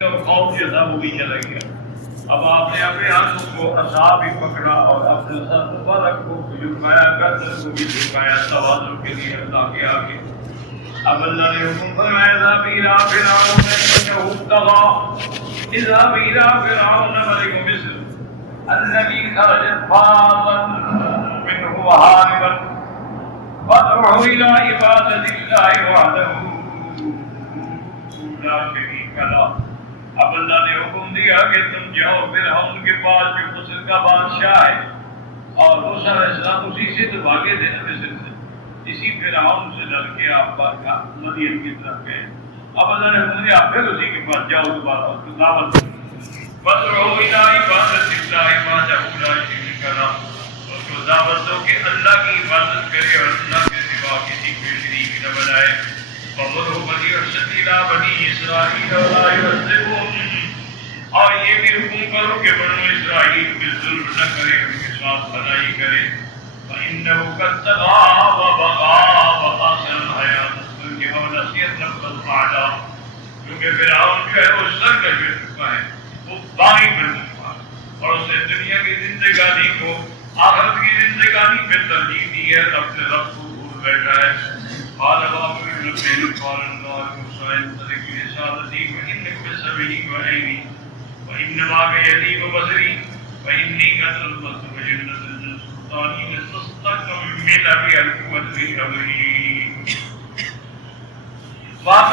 خوف جو تھا وہ بھی چلا گیا. اب آپ نے اپنے ہاتھوں کو عصا بھی پکڑا اور اپنے سر مبارک کو جھکایا، گردن کو بھی جھکایا توازن کے لیے اللہ کے آگے. اب اللہ نے حکم فرمایا اذهب الى فرعون انه طغى اذهب الى فرعون ملك مصر الذي خرج فاضا منه وهاربا فادعه الى عبادة الله وحده لا شريك له. اب اللہ نے حکم دیا کہ تم جاؤ فرعون کے پاس جو مصر کا بادشاہ ہے، اور موسیٰ علیہ السلام اسی سے تو بھاگے تھے نا مصر سے، اسی فرعون سے ڈر کے آپ مدین کی طرف گئے. اب اللہ نے حکم دیا پھر اسی کے پاس جاؤ دوبارہ اس کو دعوت فادعوا الی عبادۃ اللہ وحدہ لا شریک لہ، اس کو دعوت دو کہ اللہ کی عبادت کرے اور اللہ کے سوا کسی کو شریک نہ بنائے. وَمُرْهُ فَلْيُرْسِلْ إِلَىٰ بَنِي إِسْرَائِيلَ وَلَا يُعَذِّبْهُمْ، اور یہ بھی حکم کرو کہ بنو اسرائیل پہ ظلم نہ کرے، ان کے ساتھ بھلائی کرے. فَإِنَّهُ قَدْ طَغَىٰ وَبَغَىٰ وَآثَرَ الْحَيَاةَ الدُّنْيَا وَنَسِيَ نَفْسَهُ الْأَعْلَىٰ، کیونکہ فرعون جو ہے وہ سرکش ہو چکا ہے، وہ باغی بن چکا ہے، اور اس نے دنیا کی زندگانی کو آخرت کی زندگانی پہ ترجیح دی ہے، اپنے رب کو بھول بیٹھا ہے. قال باب النبي قال الله موسى انطلق برسالتي فإنك بسمعي وعيني وإن معك يدي وبصري فإني قد ألقيت بجنة السلطان لتستكمل بها القوة بأمري. بعد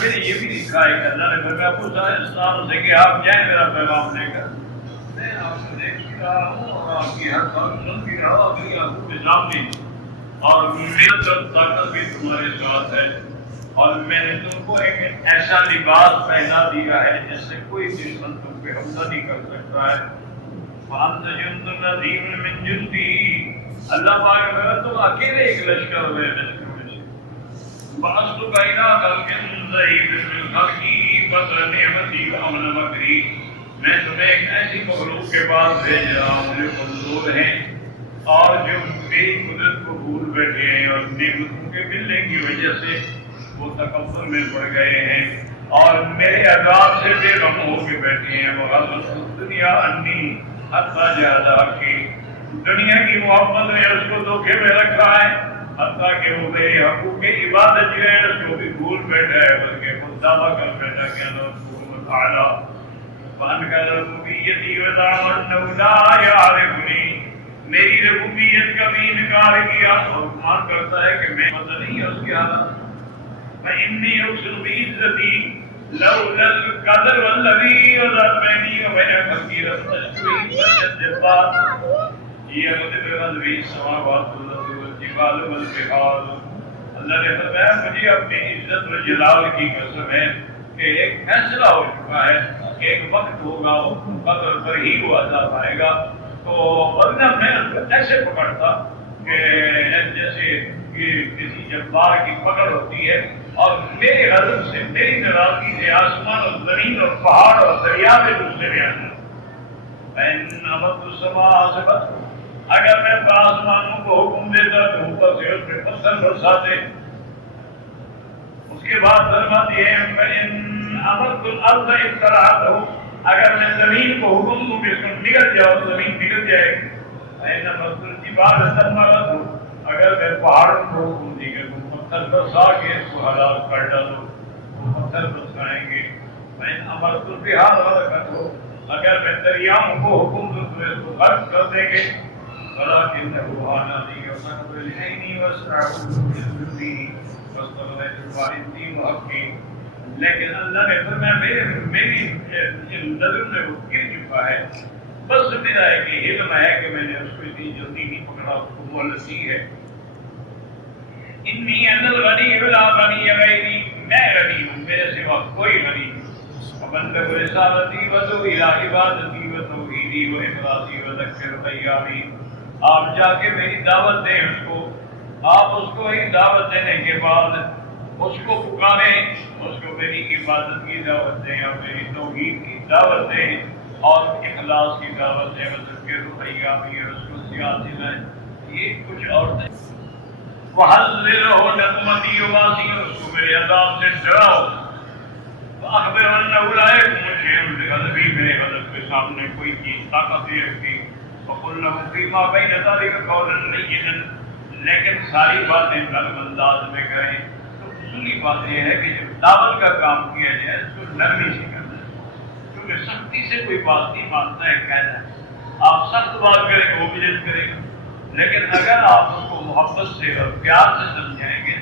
میں یہ بھی لکھا ہے کہ اللہ نے فرمایا موسیٰ علیہ السلام سے کہ آپ جائیں میرا پیغام لے کر، میں آپ سے دیکھ رہا ہوں اور آپ کی ہر بات سن بھی رہا ہوں، میری آنکھوں کے سامنے، اور میرا طاقت بھی تمہارے ساتھ ہے، اور میں نے تم کو ایک ایسا لباس پہنا دیا ہے جس سے کوئی دشمن تم پہ حملہ نہیں کر سکتا ہے. فَأَنْتَ جُنْدٌ عَظِيمٌ مِّن جُنْدِي، اللہ پاک میرا تم اکیلے ایک لشکر ہوئے لشکروں میں سے. وَأَصْلُكَ إِلَىٰ خَلْقٍ ضَعِيفٍ مِّنْ خَلْقِي فَاذْكُرْ نِعْمَتِي وَأَمْنَ مَكْرِي، میں تمہیں ایک ایسی مخلوق کے پاس بھیج رہا ہوں جو کمزور ہیں اور جو میری قدرت کو بھول بیٹھے ہیں، اور نعمتوں کے ملنے کی وجہ سے وہ تکبر میں پڑ گئے ہیں اور میرے عذاب سے بے غم ہو کے بیٹھے ہیں. وَغَضَّتْ دُنْيَا عَنِّي حَتَّىٰ جَاءَ، دنیا کی محبت نے اس کو دھوکے میں رکھا ہے، حتیٰ کہ وہ میرے حقوق کی عبادت جو ہے اس کو بھی بھول بیٹھا ہے، بلکہ وہ دعویٰ کر بیٹھا کہ انا ربکم الاعلی. وَأَنْكَرَ رُبُوبِيَّتِي وَزَعَمَ أَنَّهُ لَا يَعْرِفُنِي، میری ربوبیت کا بھی انکار کیا اور گمان کرتا ہے کہ میں پتہ نہیں ہے اس کی حالت. فَإِنِّي أُقْسِمُ بِعِزَّتِي لَوْلَا الْقَدْرُ وَالَّذِي وَضَعَ بَيْنِي وَبَيْنَ خَلْقِي لَاسْتَكْبَرْتُ وَاسْتَكْبَرْتُ. یہ غضب السماوات والارض والجبال والبحار. اللہ نے فرمایا مجھے اپنی عزت و جلال کی قسم ہے کہ ایک فیصلہ ہو چکا ہے، ایک وقت ہوگا قدر پر ہی وہ عذاب آئے گا. تو ورنہ میں اس کو ایسے پکڑتا کہ جیسے کسی جبار کی پکڑ ہوتی ہے، اور میرے غضب سے، میری ناراضگی سے آسمان اور زمین اور پہاڑ اور دریا میں غصے میں آ جاتا. فَإِنْ أَمَرْتُ السَّمَاءَ سَبْعًا، اگر میں آسمانوں کو حکم دیتا تو اوپر سے اس پہ پتھر برساتے. اس کے بعد فرماتی ہے فَإِنْ أَمَرْتُ الْأَرْضَ ابْتَلَعَتْهُ، اگر میں زمین کو حکم دوں کہ اس کو نگل جاؤ زمین نگل جائے گی. فَإِنْ أَمَرْتُ الْجِبَالَ دَمَّرَتْهُ، اگر میں پہاڑوں کو حکم دی کہ تم پتھر برسا کے اس کو ہلاک کر ڈالو، وہ پتھر برسائیں گے. فَإِنْ أَمَرْتُ الْبِحَارَ غَرَقَتْهُ، اگر میں دریاؤں کو حکم دوں تو اس کو غرق کر دیں گے. وَلَٰكِنَّهُ هَانَ لِي وَسَقْطُ الْعَيْنِ وَأَسْرَعُ بِالْجُودِ وَاسْتَغْنَيْتُ بِعِزِّي وَحَقِّي. لیکن اللہ نے فرمایا میری نظر میں وہ گر چکا ہے، بس میرا ایک علم ہے کہ میں نے اس کو اتنی جلدی نہیں پکڑا، اس کو مہلت دی ہے. انی انا الغنی لا غنی غیری، میں غنی ہوں، میرے سوا کوئی غنی نہیں. وَبَلِّغْ رِسَالَتِي وَادْعُ إِلَىٰ عِبَادَتِي وَتَوْحِيدِي وَإِخْلَاصِي وَذَكِّرْ بِأَيَّامِي. آپ جا کے میری دعوت دیں اس کو، آپ اس کو ہی دعوت دینے کے بعد اس کو پکاریں، اس کو میری عبادت کی دعوت دیں اور میری توحید کی دعوت دیں اور اخلاص کی دعوت دیں. وذکر بأیامی، اور اس کو یاد دلائیں. یہ کچھ عورتیں وَحَذِّرْهُ نَقْمَتِي وَوَاسِي، اس کو میرے عذاب سے ڈراؤ. وَأَخْبِرْهُ أَنَّهُ لَا يَكُونُ سامنے کوئی چیز طاقت نہیں رکھتی وقل لهم فيما بين ذلك قولا لينا، لیکن ساری باتیں نرم انداز میں کریں. تو اصولی بات یہ ہے کہ جب دعوت کا کام کیا جائے تو نرمی سے کرنا ہے، کیونکہ سختی سے کوئی بات نہیں مانتا ہے. کہنا ہے آپ سخت بات کریں گے وہ بھی جلد کرے گا، لیکن اگر آپ اس کو محبت سے اور پیار سے سمجھائیں گے